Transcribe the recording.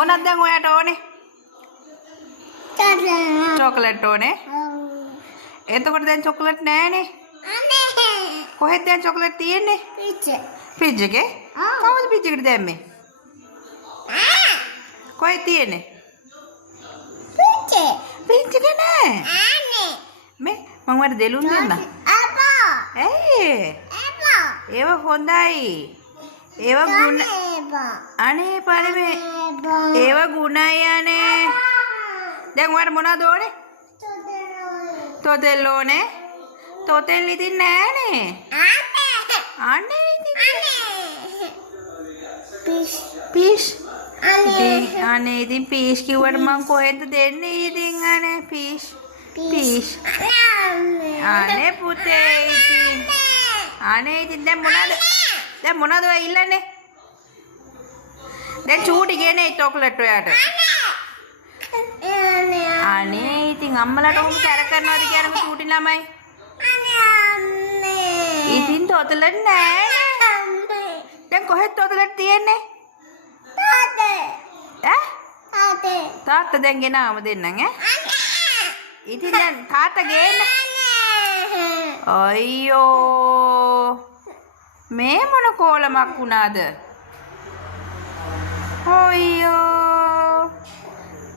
මොනක්ද දැන් ඔයාට ඕනේ? චොකලට් ඕනේ. එතකොට දැන් චොකලට් නෑනේ. කොහෙද දැන් චොකලට් තියෙන්නේ? ෆ්‍රිජ් එකේ. කවුද ෆ්‍රිජ් එකට දැම්මේ? කොහෙද තියෙන්නේ? ෆ්‍රිජ් එකේ නෑ. මේ මම ඔයාලට දෙලුම් දෙන්න. ඒව හොඳයි. ඒව ගුණ අනේ පරිමේ. ඒව ගුණයි අනේ. දැන් ඔයාලට මොනවද ඕනේ? තොතෙල් ඕනේ. තොතෙල් ඉතින් නෑනේ. අනේ ඉතින් පීස් අනේ ඉතින් පීස් කිව්වට මං කොහෙන්ද දෙන්නේ ඉතින් අනේ පීස් අනේ පුතේ ඉතින් අනේ ඉතින් දැන් මොනවද ඔය ඉල්ලන්නේ? දැන් චූටි කියන්නේ චොකලට් ඔයාට. අනේ ඉතින් අම්මලාට උඹ කැර කරනවාද කියන්නේ චූටි ළමයි? ඉතින් තොතලට නෑනේ. දැන් කොහෙද තොතලට තියෙන්නේ? තාත්තා දැන් ගෙනාම දෙන්නම් ඉතින් දැන් තාත්තා ගේන්න. අයියෝ මේ මොන කෝලමක් වුණාද? අයියෝ